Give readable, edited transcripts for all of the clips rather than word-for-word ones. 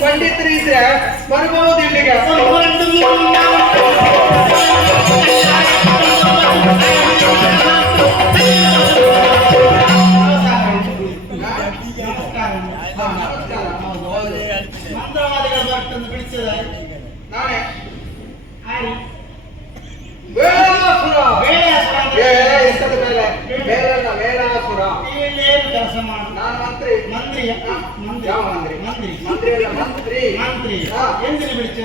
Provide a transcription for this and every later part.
ಪಂಡಿತರು ಇದ್ರೆ ಬರ್ಬಹುದು ಇಲ್ಲಿಗೆ. ನಾನೇ ವೇಲಾಸುರ. ಎಂತದ ಮೇಲೆ ಬೇಲಲ್ಲ, ವೇಲಾಸುರ. ನಾನು ಮಂತ್ರಿ. ಮಂತ್ರಿ ಯಾವ ಮಂತ್ರಿ? ಮಂತ್ರಿ ಮಂತ್ರಿ ಅಲ್ಲ, ಮಂತ್ರಿ. ಮಂತ್ರಿ ಎಂದಿನ ಬಿಡಿಸಿ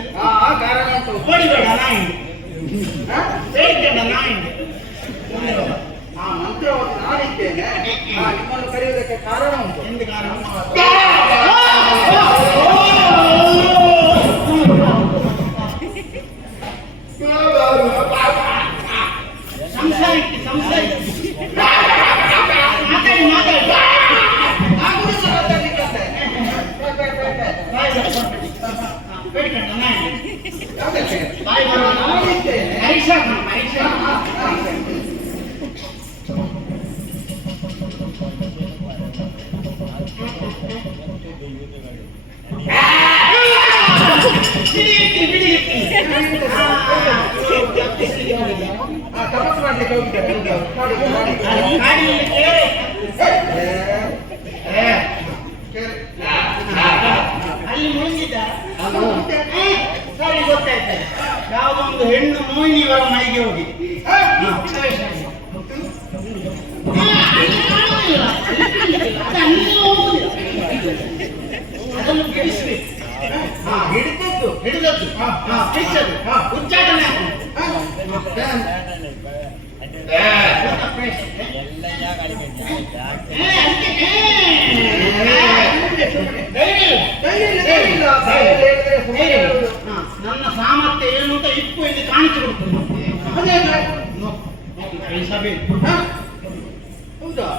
ಕಾರಣ ಉಂಟು. ಹೊಡಿಬೇಡ ನಾಯಿಂದು ನಾಯಿಂದು ಮಂತ್ರವನ್ನು ನಾನಿದ್ದೇನೆ. ನಿಮ್ಮನ್ನು ಕರೆಯುವುದಕ್ಕೆ ಕಾರಣ ಉಂಟು. ಎಂದು ಕಾರಣ ತಪಸ್ಸು ಮಾಡ್ಲಿಕ್ಕೆ ಹೋಗಿದ್ದಾರೆ. ಅಲ್ಲಿ ಮುಳುಗಿದ್ದ ಸರಿ ಗೊತ್ತಾಯ್ತು. ಯಾವುದೋ ಒಂದು ಹೆಣ್ಣು ಮೋಹಿನಿಯವರ ಮನೆಗೆ ಹೋಗಿ ಅದನ್ನು ಬಿಡಿಸ್ಬೇಕು. ಹಿಡಿದದ್ದು ಹಿಡಿದದ್ದು ಕಿಚ್ಚದು ಉಚ್ಚಾಟನೆ ನನ್ನ ಸಾಮರ್ಥ್ಯ ಏನು ಅಂತ ಇಪ್ಪು ಇಲ್ಲಿ ಕಾಣಿಸಿಕೊಡ್ತದೆ. ಸಭೆ ಹೌದಾ?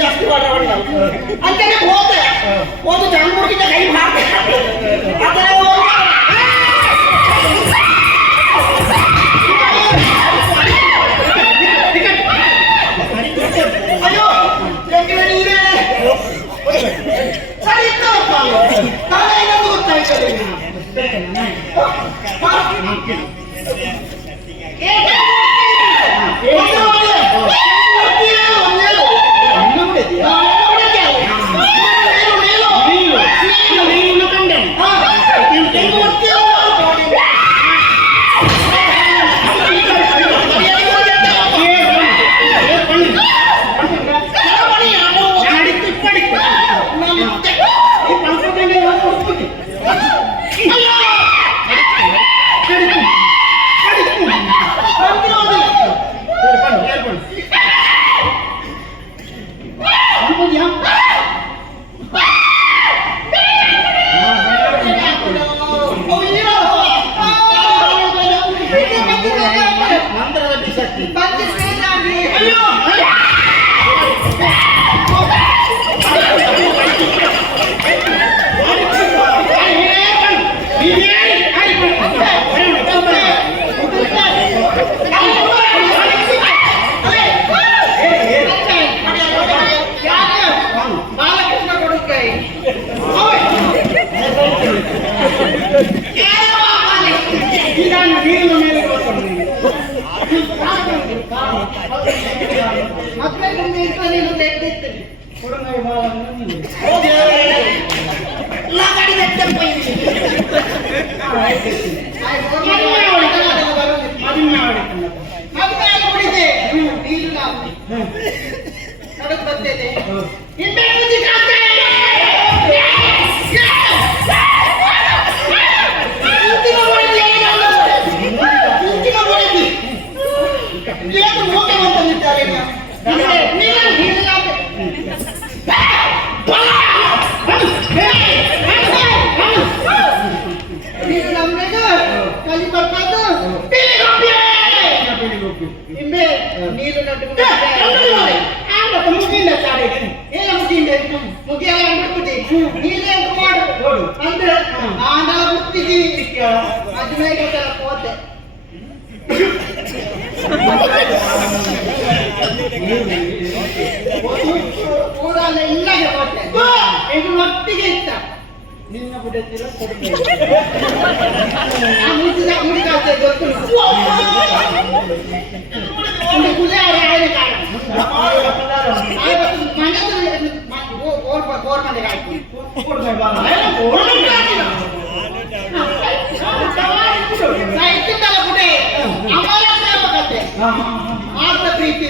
ಜಾಸ್ತಿ ಅಂತಾನೆ ಹೋದೆ ಒಂದು ಜಾಂಬೂರ್ಗಿಂತ ಕೈ ಮಾಡ್ತಾರೆ ಅಯ್ಯೋ ನೀರೇ ಸರಿ ಇತ್ತು ನಾಳೆ ಗೊತ್ತಾಯ್ತದೆ ನಿನ್ನ ಬಿಡುತ್ತಿಲ್ಲ ಪ್ರೀತಿ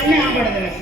ಕಣ್ಣೆ ಆಗ್ಬಾರ್ದು.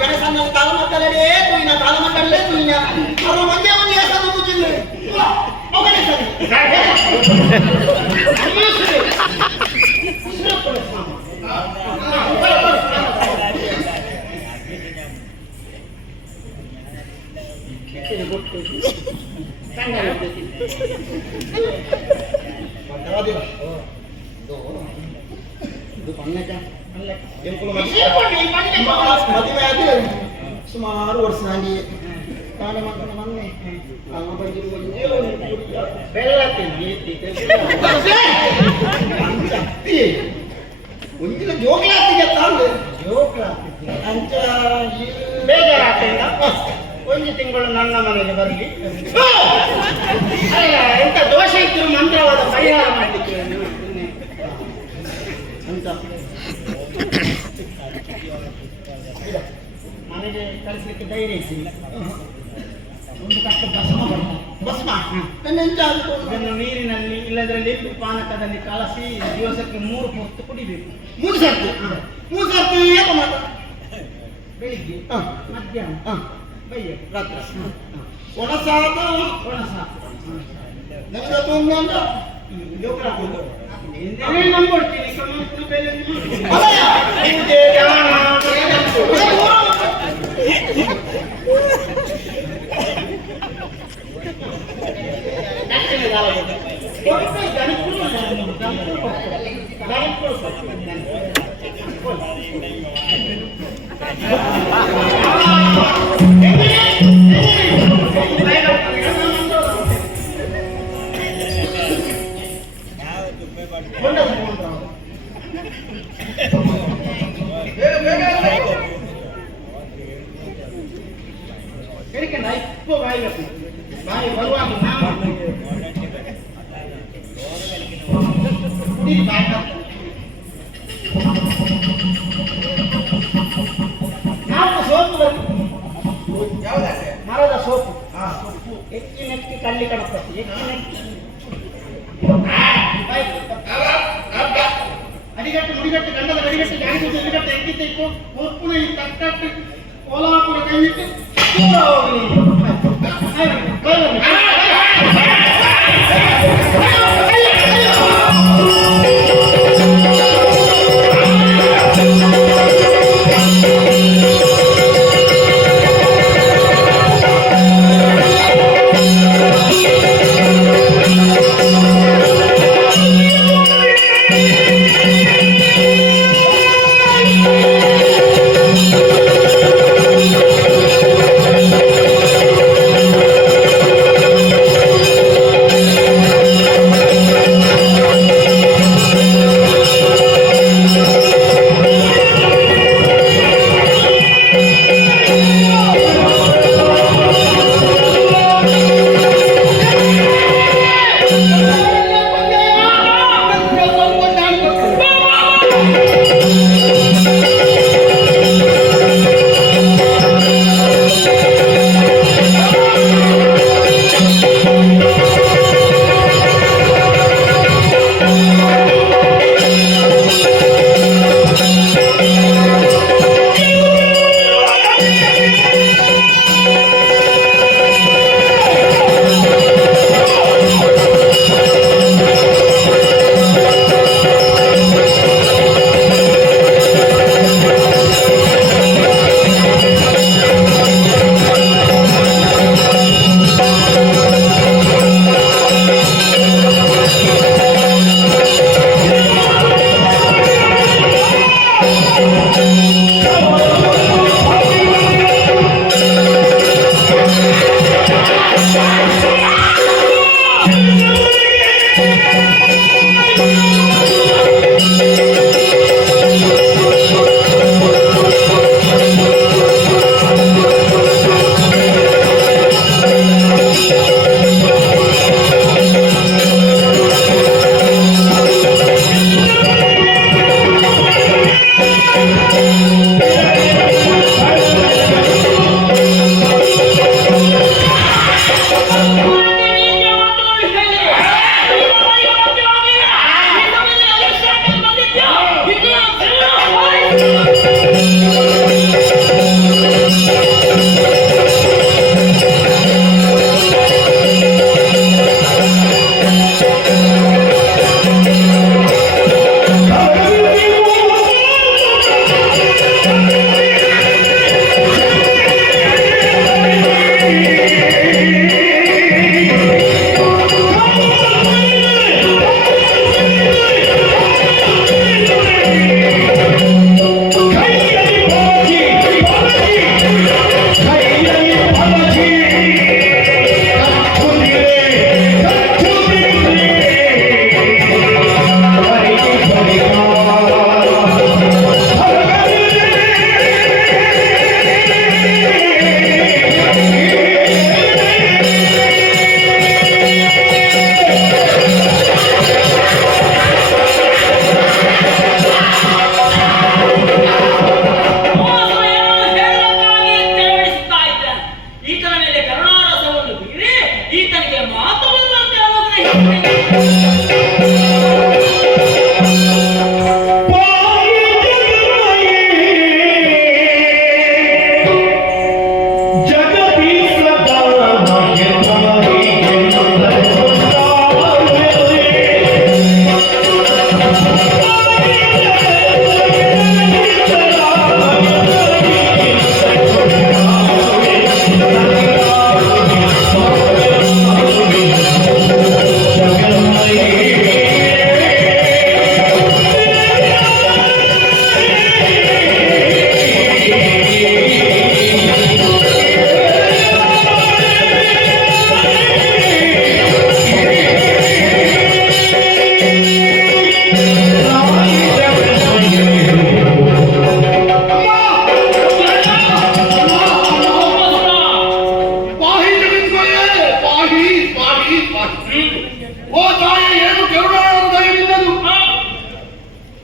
గణసన్న తాళమక్కలే పోయిన తాళమక్కలే పోయిన అరవై మంది ఏమని చేస్తాను కూర్చుంది ఒకటే ಸುಮಾರು ವರ್ಷ ನಾಡಿ ಒಂದಿನ ಜೋಗ್ಲಾತಿಗೆ ತಂದು ಅಂಚ ಬೇಜಾರಾಗ್ತದ ಒಂದು ತಿಂಗಳು ನನ್ನ ಮನೆಗೆ ಬರಲಿ ಎಂತ ದೋಷ ಇದ್ರು ಮಂತ್ರವಾದ ಪರಿಹಾರ ಮಾಡಲಿಕ್ಕೆ ಅಂತ ಮನೆಗೆ ಕಳಿಸ್ಲಿಕ್ಕೆ ಧೈರ್ಯ ಇದ್ದಿಲ್ಲ. ಒಂದು ಕಷ್ಟ ಭಸ್ಮ ಇದನ್ನು ನೀರಿನಲ್ಲಿ ಇಲ್ಲದ್ರಲ್ಲಿ ಪಾನಕದಲ್ಲಿ ಕಲಸಿ ದಿವಸಕ್ಕೆ 3 ಹೊತ್ತು ಕುಡಿಬೇಕು. 3 ಸರ್ತಿ ಏನು ಮಾಡ ಬೆಳಿಗ್ಗೆ ಮಧ್ಯಾಹ್ನ ಬೈಯ ರಾತ್ರಿ ಒಣಸಾದ ನಂಬಿಡ್ತೀನಿ ಬಾಯಿ ಬರುವಾಗ ಮರದ ಸೋಪು ಹೆಚ್ಚಿನೆಕ್ಕಿ ಕಳ್ಳಿ ಕಡಪತಿ ಅಡಿಗಟ್ಟು ನುಡಿಗಟ್ಟು ಗಂಡದ ಗಡಿಗಟ್ಟು ಜಾಂಗಿ ಅಡಿಗಟ್ಟು ಎಕ್ಕಿತ್ತು ಹೊರ್ಪುನ ಈ ತಕ್ಕಟ್ಟು ಕೋಲಾಪುರ ಕೈಯಿಟ್ಟು ದೂರ ಹೋಗಿ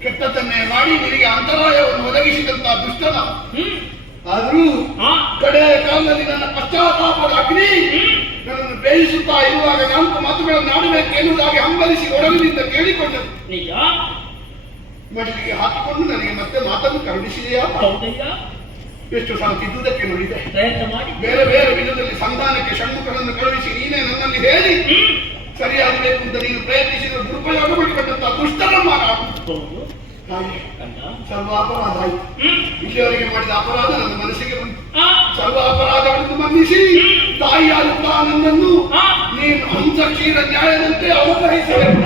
ಕೆಟ್ಟದ್ದನ್ನೇ ಮಾಡಿ ನಿನಗೆ ಅಂತರಾಯವನ್ನು ಒದಗಿಸಿದಂತ ದುಷ್ಟನ ಆದರೂ ಕಡೆ ಕಾಲದಲ್ಲಿ ನನ್ನ ಪಶ್ಚಾತ್ತಾಪದ ಅಗ್ನಿ ನನ್ನನ್ನು ಬೇಯಿಸುತ್ತಾ ಇರುವಾಗ 4 ಮಾತುಗಳನ್ನು ಆಡಬೇಕು ಎನ್ನುವುದಾಗಿ ಹಂಬಲಿಸಿ ಒಡಲಿನಿಂದ ಕೇಳಿಕೊಂಡರು. ಮಡಿಲಿಗೆ ಹಾಕಿಕೊಂಡು ನನಗೆ ಮತ್ತೆ ಮಾತನ್ನು ಕರುಣಿಸಿದೆಯಾ? ಎಷ್ಟು ಸಲ ತಿದ್ದುವುದಕ್ಕೆ ನೋಡಿದೆ. ಬೇರೆ ಬೇರೆ ವಿಧದಲ್ಲಿ ಸಂಧಾನಕ್ಕೆ ಷಣ್ಮುಖನನ್ನು ಕಳುಹಿಸಿ ನೀನೇ ನನ್ನಲ್ಲಿ ಹೇಳಿ ಸರಿಯಾಗಬೇಕು ಅಂತ ನೀನು ಪ್ರಯತ್ನಿಸಿದ ದುರುಪಯೋಗ ಮಾಡಿಕೊಂಡಂತ ದುಷ್ಟರ ಸರ್ವ ಅಪರಾಧ ಆಯಿತು. ಇಲ್ಲಿಯವರೆಗೆ ಮಾಡಿದ ಅಪರಾಧ ನನ್ನ ಮನಸ್ಸಿಗೆ ಬಂತು. ಸರ್ವ ಅಪರಾಧಗಳನ್ನು ಮನ್ನಿಸಿ ತಾಯಿಯಾಗುತ್ತಾ ನನ್ನನ್ನು ನೀನು ಹಂಸ ಕ್ಷೀರ ನ್ಯಾಯದಂತೆ ಅವಗ್ರಹಿಸಬೇಕು.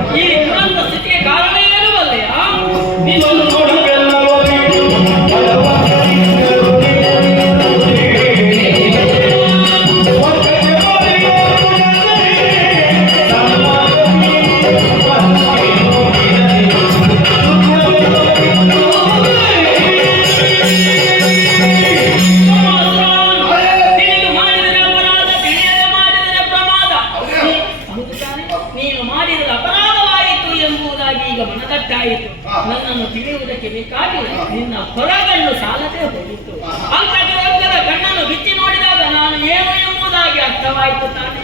ನನ್ನನ್ನು ತಿಳಿಯುವುದಕ್ಕೆ ಬೇಕಾಗಿ ನಿನ್ನ ಹೊರಗಣ್ಣು ಸಾಲದೆ ಹೋಗಿತ್ತು. ಅಂತರ್ಗದ ಕಣ್ಣನ್ನು ಬಿಚ್ಚಿ ನೋಡಿದಾಗ ನಾನು ಏನು ಎಂಬುದಾಗಿ ಅರ್ಥವಾಯಿತು ತಾನೆ.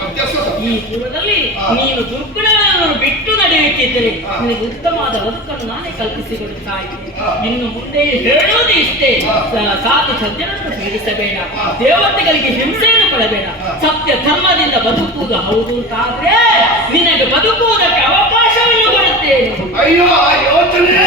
ಈ ಪೂರ್ವದಲ್ಲಿ ನೀನು ದುರ್ಗುಣಗಳನ್ನು ಬಿಟ್ಟು ನಡೆಯುತ್ತಿದ್ದರೆ ನಿನಗೆ ಉತ್ತಮವಾದ ಬದುಕನ್ನು ನಾನೇ ಕಲ್ಪಿಸಿಕೊಡುತ್ತಾ ಇದ್ದೇನೆ. ಇನ್ನು ಮುಂದೆ ಹೇಳುವುದು ಇಷ್ಟೇ, ಸಾಕು ಸಜ್ಜನನ್ನು ಪೀಡಿಸಬೇಡ, ದೇವತೆಗಳಿಗೆ ಹಿಂಸೆಯನ್ನು ಕೊಡಬೇಡ, ಸತ್ಯ ಧರ್ಮದಿಂದ ಬದುಕುವುದು ಹೌದು ಅಂತಾದ್ರೆ ನಿನಗೆ ಬದುಕುವುದಕ್ಕೆ ಅವಕಾಶವನ್ನು ಕೊಡುತ್ತೇನೆ. ಅಯ್ಯೋ ಆ ಯೋಚನೆ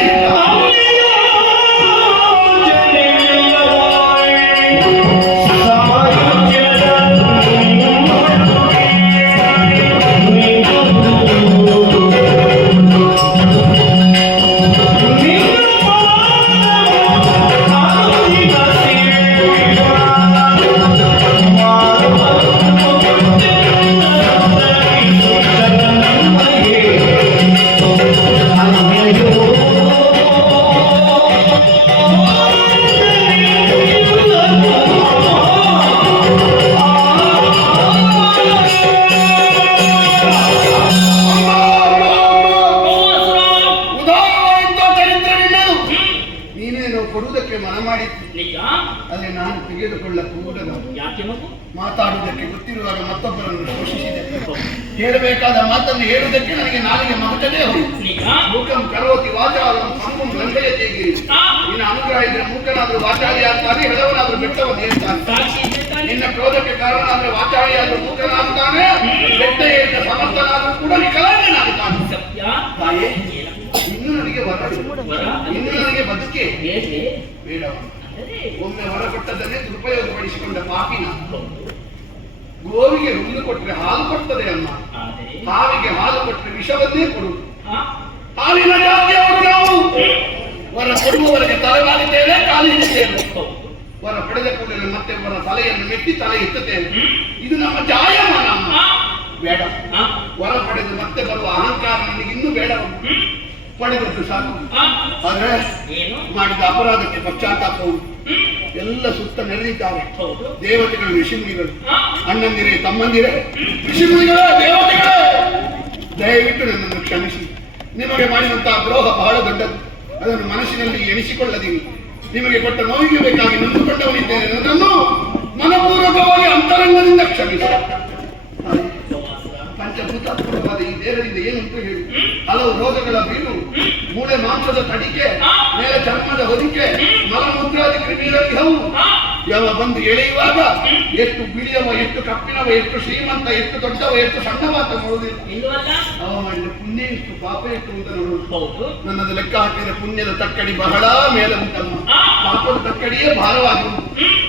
ನಿಜ. ಅಲ್ಲಿ ನಾನು ತೆಗೆದುಕೊಳ್ಳಬಹುದಾದ ಯಾಕೆ ಮಗು? ಮಾತಾಡುವುದಕ್ಕೆ ಗೊತ್ತಿರುವಾಗ ಮತ್ತೊಬ್ಬರನ್ನು ಶೋಷಿಸಿದೆ. ಹೇಳಬೇಕಾದ ಮಾತನ್ನು ಹೇಳುವುದಕ್ಕೆ ನನಗೆ ನಾಲಿಗೆ ಮಹತದೇ ಹೋಯಿತು. ನಿಜ. ಮೂಕಂ ಕರೋತಿ ವಾಚಾಲಂ ಸಂಗಂ ಲಂಘಯತೆಗೆ. ನಿನ್ನ ಅನುಗ್ರಹ ಇದ್ರೆ ಮೂಕನಾದ್ರೂ ವಾಚಾಳಿ ಆಗ್ತಾನೆ, ಹೆಳವನಾದ್ರೂ ಬೆಟ್ಟವನ್ನು ಏರ್ತಾನೆ. ಸಾಕ್ಷಿ ಇದೆ ತಾನೆ? ನಿನ್ನ ಕ್ರೋಧಕ್ಕೆ ಕಾರಣನಾದ್ರೆ ವಾಚಾಳಿಯಾದ್ರೂ ಮೂಕನಾಗ್ತಾನೆ, ಬೆಟ್ಟ ಏರಿದ ಸಮರ್ಥನಾದ್ರೂ ಕೂಡ ವಿಕಲಾಂಗನಾಗುತ್ತಾನೆ. ಸತ್ಯ. ತಾಯೇ, ಏನಪ್ಪ? ಇನ್ನು ನನಗೆ ವರ ವರ? ಇನ್ನು ನನಗೆ ಬದುಕೆ ಹೇಗೆ? ಬೇಡ. ಅಂದರೆ ಒಮ್ಮೆ ಹೊರ ಕೊಟ್ಟದನ್ನೇ ದುರುಪಯೋಗಪಡಿಸಿಕೊಂಡ ಪಾಪಿನ. ಗೋವಿಗೆ ಹುಲ್ಲು ಕೊಟ್ಟರೆ ಹಾಲು ಕೊಡ್ತದೆ ಅಮ್ಮ, ಆದರೆ ಹಾವಿಗೆ ಹಾಲು ಕೊಟ್ಟರೆ ವಿಷವನ್ನೇ ಕೊಡು. ಆ? ಹಾಲಿನ ಜಾತಿಯವರು ನಾವು. ವರ ಕೊಡುವವರೆಗೆ ತಲೆಬಾಗುತ್ತೇವೆ, ಕಾಲು ಹಿಡಿತೇವೆ. ಹೌದು. ವರ ಪಡೆದ ಕೂಡಲೇ ಮತ್ತೆ ವರ ತಲೆಯನ್ನು ಮೆಟ್ಟಿ ತಲೆ ಎತ್ತುತ್ತೇವೆ. ಇದು ನಮ್ಮ ಜಾಯಮಾನ ಅಮ್ಮ. ಆ? ಬೇಡ. ಆ? ವರ ಪಡೆದು ಮತ್ತೆ ಬರುವ ಅಹಂಕಾರ ನನಗೆ ಇನ್ನೂ ಬೇಡ. ಪಡೆದದ್ದು ಸಾಕು. ಆ? ಆದ್ರೆ ಏನು? ಮಾಡಿದ ಅಪರಾಧಕ್ಕೆ ಪಶ್ಚಾತ್ತಾಪವು ಹ್ಮ್. ಎಲ್ಲ ಸುತ್ತ ನೆರೆದಿದ್ದಾರೆ. ಹೌದು. ದೇವತೆಗಳು, ಋಷಿಮುನಿಗಳು, ಆ? ಅಣ್ಣಂದಿರೇ, ತಮ್ಮಂದಿರೇ, ಋಷಿಮುನಿಗಳೇ, ದೇವತೆಗಳೇ, ದಯವಿಟ್ಟು ನನ್ನನ್ನು ಕ್ಷಮಿಸಿ. ನಿಮಗೆ ಮಾಡಿದಂತಹ ದ್ರೋಹ ಬಹಳ ದೊಡ್ಡದು. ಅದನ್ನು ಮನಸ್ಸಿನಲ್ಲಿ ಎಣಿಸಿಕೊಳ್ಳದಿರಿ. ನಿಮಗೆ ಕೊಟ್ಟ ನೋವಿಗೆ ಬೇಕಾಗಿ ನೊಂದುಕೊಂಡವನಿದ್ದೇನೆ. ನನ್ನನ್ನು ಮನಪೂರ್ವಕವಾಗಿ ಅಂತರಂಗದಿಂದ ಕ್ಷಮಿಸಿ. ಪಂಚಭೂತಾತ್ಮಕವಾದ ಈ ದೇಹದಿಂದ ಏನುಂಟು ಹೇಳಿ. ಹಲವು ರೋಗಗಳ ಬೀಳು, ಮೂಳೆ ಮಾಂಸದ ತಡಿಕೆ, ಮೇಲೆ ಚರ್ಮದ ಹೊದಿಕೆ, ಮಲಮೂತ್ರಾದಿ ಕ್ರಿಮಿರಹಿತವು ಯಾವ ಬಂದು ಎಳೆಯುವಾಗ ಎಷ್ಟು ಬಿಳಿಯವ, ಎಷ್ಟು ಕಪ್ಪಿನವ, ಎಷ್ಟು ಶ್ರೀಮಂತ, ಎಷ್ಟು ದೊಡ್ಡವ, ಎಷ್ಟು ಸಣ್ಣವ ಅಂತ ನೋಡುವುದಿಲ್ಲ. ಇಲ್ಲವಲ್ಲ? ಅವ ಮಾಡಿದ ಪುಣ್ಯ ಎಷ್ಟು, ಪಾಪ ಎಷ್ಟು ಅಂತ ನೋಡುವುದು. ಹೌದು. ನನ್ನದು ಲೆಕ್ಕ ಹಾಕಿದರೆ ಪುಣ್ಯದ ತಕ್ಕಡಿ ಬಹಳ ಮೇಲೆ ಉಂಟಮ್ಮ. ಪಾಪದ ತಕ್ಕಡಿಯೇ ಭಾರವಾಗಿ ಉಂಟು.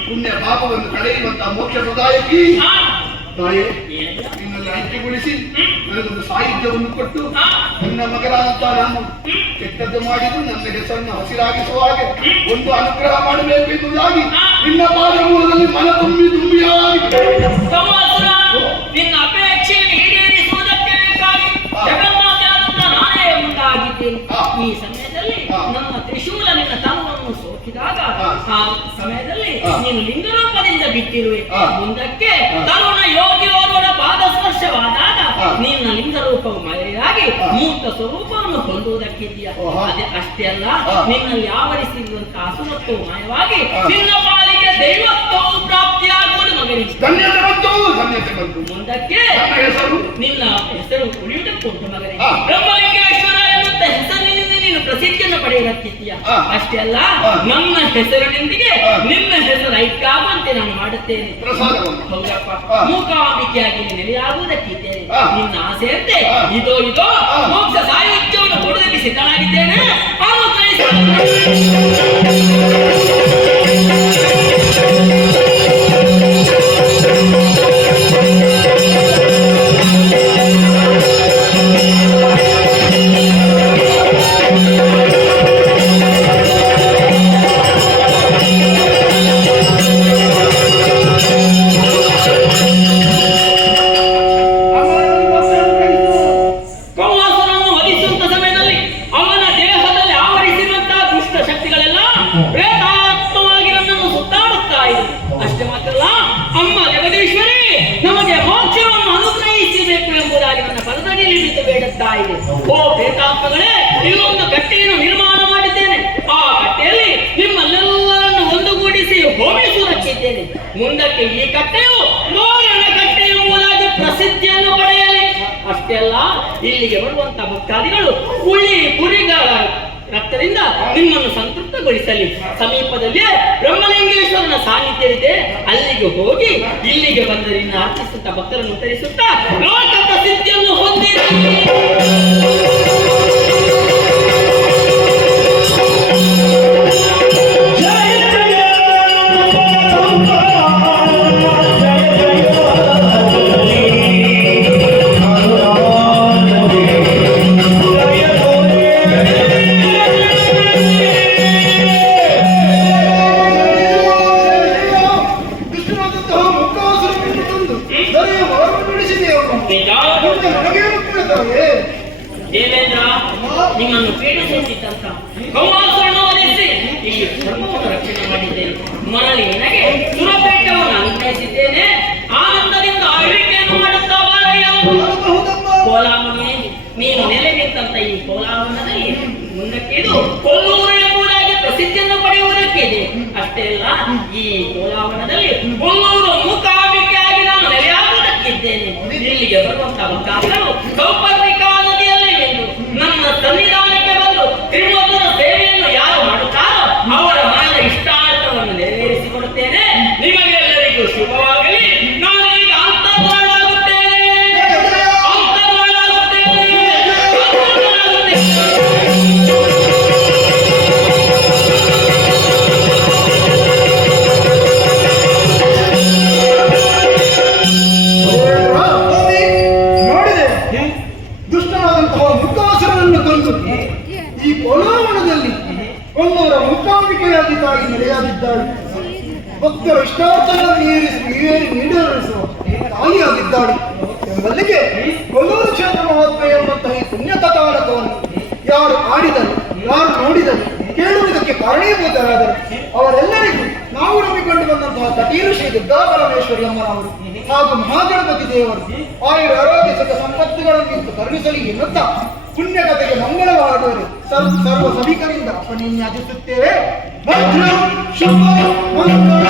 ಪುಣ್ಯ ಪಾಪವನ್ನು ಕಳೆಯುವಂತಹ ಮೋಕ್ಷ ಪ್ರದಾಯಕಿ ಆ? ತಾಯೇ, ಏನು? ನಿನ್ನಲ್ಲಿ ಐಕ್ಯಗೊಳಿಸಿ ನನಗೊಂದು ಸಾಹಿತ್ಯವನ್ನು ಕೊಟ್ಟು ನನ್ನ ಮಗನಾದಂತ ನಾನು ಕೆಟ್ಟದ್ದು ಮಾಡಿದ್ದು ನನ್ನ ಹೆಸರನ್ನು ಹಸಿರಾಗಿಸುವ ಹಾಗೆ ಒಂದು ಅನುಗ್ರಹ ಮಾಡಬೇಕು ಎನ್ನುವುದಾಗಿ ನಿನ್ನ ಪಾದ ಮೂಲದಲ್ಲಿ ಮನ ತುಂಬಿಯಾಗಿ ಸಂವತ್ಸರ ನಿನ್ನ ಅಪೇಕ್ಷೆಯನ್ನು ಈಡೇರಿಸುವುದಕ್ಕೆ ಬೇಕಾಗಿ ಜಗನ್ಮಾತೆಯಾದಂತ ನಾನೇ ಉಂಟಾಗಿದ್ದೇನೆ. ಈ ಸಮಯದಲ್ಲಿ ನನ್ನ ತ್ರಿಶೂಲ ನಿನ್ನ ತನುವನ್ನು ಸೋಕಿದಾಗ ಆ ಸಮಯದಲ್ಲಿ ನೀನು ಲಿಂಗರೂಪದಿಂದ ಬಿಟ್ಟಿರುವೆ. ಮುಂದಕ್ಕೆ ತರುಣ ಯೋಗಿಯೋರ್ವರ ಪಾದ ಸ್ಪರ್ಶವಾದಾಗ ನಿನ್ನ ಲಿಂಗರೂಪವು ಮರೆಯಾಗಿ ಮೂರ್ತ ಸ್ವರೂಪವನ್ನು ಹೊಂದುವುದಕ್ಕಿದೆಯಾ? ಅದೇ ಅಷ್ಟೇ ಅಲ್ಲ, ನಿನ್ನಲ್ಲಿ ಆವರಿಸಿರುವಂತಹ ಅಸುರತ್ವವು ಮಾಯವಾಗಿ ನಿನ್ನ ಪಾಲಿಗೆ ದೈವತ್ವವು ಪ್ರಾಪ್ತಿಯಾಗುವುದು ಮಗನಿಗೆ. ಧನ್ಯತೆ ಬಂತು. ಮುಂದಕ್ಕೆ ನನ್ನ ಹೆಸರು ನಿನ್ನ ಹೆಸರು ಉಳಿಯುವುದಕ್ಕುಂಟು ಮಗನಿಗೆ. ಬ್ರಹ್ಮಲಿಂಗೇಶ್ವರ ಎನ್ನುವಂತ ಹೆಸರಿನಿಂದ ನೀನು ಪ್ರಸಿದ್ಧಿಯನ್ನು ಪಡೆಯುವುದಕ್ಕಿದೆಯಾ? ಅಷ್ಟೇ ಅಲ್ಲ, ನನ್ನ ಹೆಸರಿನೊಂದಿಗೆ ನಿನ್ನ ಹೆಸರು ಐಕ್ಯಾಗುವಂತೆ ನಾನು ಮಾಡುತ್ತೇನೆ. ಹೌದಪ್ಪ, ಮೂಕಾಂಬಿಕೆಯಾಗಿ ನೆಲೆಯಾಗುವುದಕ್ಕಿದ್ದೇನೆ. ನಿನ್ನ ಆಸೆಯಂತೆ ಇದೋ ಮೋಕ್ಷ ಸಾಯುಜ್ಯವನ್ನು ಕೊಡುವುದಕ್ಕೆ ಸಿದ್ಧನಾಗಿದ್ದೇನೆ. ಓ ಪ್ರೇತಾತ್ಮಗಳೇ, ಇಲ್ಲೊಂದು ಕಟ್ಟೆಯನ್ನು ನಿರ್ಮಾಣ ಮಾಡಿದ್ದೇನೆ. ಆ ಕಟ್ಟೆಯಲ್ಲಿ ನಿಮ್ಮಲ್ಲೆಲ್ಲರನ್ನು ಒಂದುಗೂಡಿಸಿ ಹೋಮಿಸುವುದಕ್ಕಿದ್ದೇನೆ. ಮುಂದಕ್ಕೆ ಈ ಕಟ್ಟೆಯು ನೋರಣ ಕಟ್ಟೆ ಎಂಬುದಾಗಿ ಪ್ರಸಿದ್ಧಿಯನ್ನು ಪಡೆಯಲಿ. ಅಷ್ಟೇ ಅಲ್ಲ, ಇಲ್ಲಿಗೆ ಬರುವಂತ ಭಕ್ತಾದಿಗಳು ಹುಳಿ ಕುರಿಗಳ ರಕ್ತದಿಂದ ನಿಮ್ಮನ್ನು ಸಂತೃಪ್ತಗೊಳಿಸಲಿ. ಸಮೀಪದಲ್ಲಿಯೇ ಬ್ರಹ್ಮಲಿಂಗೇಶ್ವರನ ಸಾನ್ನಿಧ್ಯವಿದೆ. ಅಲ್ಲಿಗೆ ಹೋಗಿ ಇಲ್ಲಿಗೆ ಬಂದ ನಿನ್ನ ಅರ್ಚಿಸುತ್ತಾ ಭಕ್ತರನ್ನು ಉತ್ತರಿಸುತ್ತಾ ಲೋಕ ಪ್ರಸಿದ್ಧಿಯನ್ನು ಹೊಂದಿರಿ. ದೇವೇಂದ್ರ, ನಿಮ್ಮನ್ನು ಪೀಡಿಸುತ್ತಿದ್ದಂತ ಕೌಮಾಸುರನ್ನು ವಧಿಸಿ ಇಲ್ಲಿ ಧರ್ಮವನ್ನು ರಕ್ಷಣೆ ಮಾಡಿದ್ದೇನೆ. ಮರಳಿ ನಿನಗೆ ಸುರಪೇಟವನ್ನು ಅನುಗ್ರಹಿಸಿದ್ದೇನೆ. ಆನಂದದಿಂದ ಆಳ್ವಿಕೆಯನ್ನು ಮಾಡುತ್ತಾ ಬಾರಯ್ಯ. ಕೋಲಾಮನೆ, ನೀನು ನೆಲೆ ನಿಂತಂತ ಈ ಕೋಲಾಮನದಲ್ಲಿ ಮುಂದಕ್ಕೆ ಇದು ಕೊಲ್ಲೂರು ಎಂಬುದಾಗಿ ಪ್ರಸಿದ್ಧಿಯನ್ನು ಪಡೆಯುವುದಕ್ಕಿದೆ. ಅಷ್ಟೇ ಅಷ್ಟೇ ಅಲ್ಲ, ಈ ಕೋಲಾವನದಲ್ಲಿ ಒಲ್ಲೂರು ಮೂಕಾಂಬಿಕೆಯಾಗಿ ನಾನು ನೆಲೆಯಾಗುವುದಕ್ಕಿದ್ದೇನೆ. ಇಲ್ಲಿಗೆ ಬರುವಂತಹ ಭಕ್ತಾದಿಗಳು ಸೌಪರ್ಣಿಕಾ ನದಿಯಲ್ಲಿ ನಿಂತು ನನ್ನ ಸನ್ನಿಧಾನಕ್ಕೆ ಬಂದು ತ್ರಿಮಧುರ ಸೇವೆಯನ್ನು ಯಾರು ಮಾಡುತ್ತಾರೋ ಅವರ ಮನದ ಇಷ್ಟಾರ್ಥವನ್ನು ನೆರವೇರಿಸಿಕೊಡುತ್ತೇನೆ. ನಿಮಗೆಲ್ಲರಿಗೂ ಶುಭವಾಗಲಿ. ನಾನು ಈಗ ಅಂತರ್ವಾಳಾಗುತ್ತೇನೆ. ನೋಡಿದೆ, ದುಷ್ಟನಾದಂತಹ ಮುಖಾಸುರನನ್ನು ಕೊಂದು ಈ ಕೋಲಾವನದಲ್ಲಿ ಕೊಲ್ಲವರ ಮುಖಾಂಬಿಕೆಯಾಗಿದ್ದಾಗಿ ನೆಲೆಯಾಗಿದ್ದಾಳೆ. ಭಕ್ತರ ಇಷ್ಟಾರ್ಥಗಳನ್ನು ನೀಡರಿಸುವ ತಾಯಿಯಾಗಿದ್ದಾಳೆ ಎಂಬಲ್ಲಿಗೆ ಕೊಲ್ಲೂರು ಕ್ಷೇತ್ರ ಮಹತ್ವ ಎಂಬಂತಹ ಈ ಪುಣ್ಯ ಕಥಾನಕವನ್ನು ಯಾರು ಆಡಿದರು, ಯಾರು ನೋಡಿದರು, ಕೇಳುವುದಕ್ಕೆ ಕಾರಣೀಭೂತರಾದರು ಅವರೆಲ್ಲರಿಗೂ ನಾವು ನಂಬಿಕೊಂಡು ಬಂದಂತಹ ತಟೀರು ಶ್ರೀ ದುರ್ಗಾಪರಮೇಶ್ವರಿ ಅಮ್ಮನವರು ಹಾಗೂ ಮಹಾಗಣಪತಿ ದೇವರು ಆಯುರ ಆರೋಗ್ಯ ಸುಖ ಸಂಪತ್ತುಗಳನ್ನು ಕರುಣಿಸಲಿ ಎನ್ನುತ್ತಾ ಪುಣ್ಯ ಕಥೆಗೆ ಮಂಗಳವಾಗುವರು ಸರ್ವ ಸಭಿಕರಿಂದ ಅಪನಿನ್ಯಾಜಿಸುತ್ತೇವೆ. ಭದ್ರ ಶುಭ ಮಂಗಳ